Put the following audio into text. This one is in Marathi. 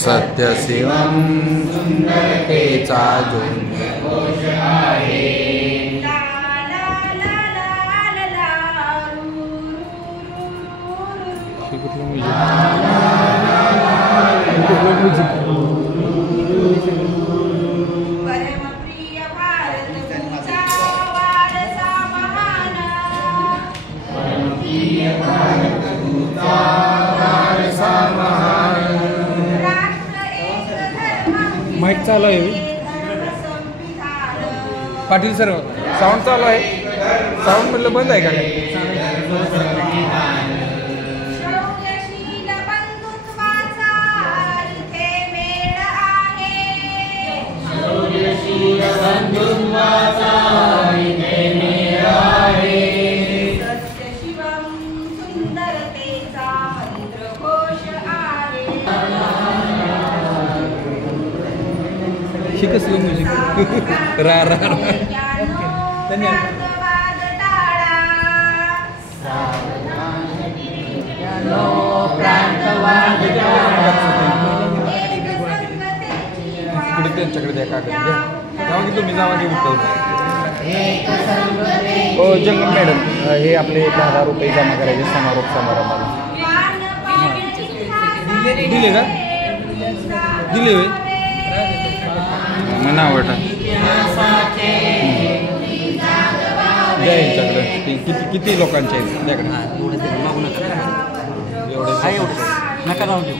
सत्यशिवं सुंदरतेचा जयघोष आहे. माईक चालू आहे पाटील सर साऊंड चालू आहे साऊंड म्हटलं बंद आहे का ही कसली म्युझिक रा रा पुढे त्यांच्याकडे द्या कागद द्या जावा की तुम्ही जावा की उठवतो. हो जंगम मॅडम हे आपले 10,000 रुपये जमा करायचे समारोप समारंभाला दिले का दिले होय नाव वाटा द्या यांच्याकडे किती लोकांचे आहेत त्याकडे एवढे नका जाऊ देऊ.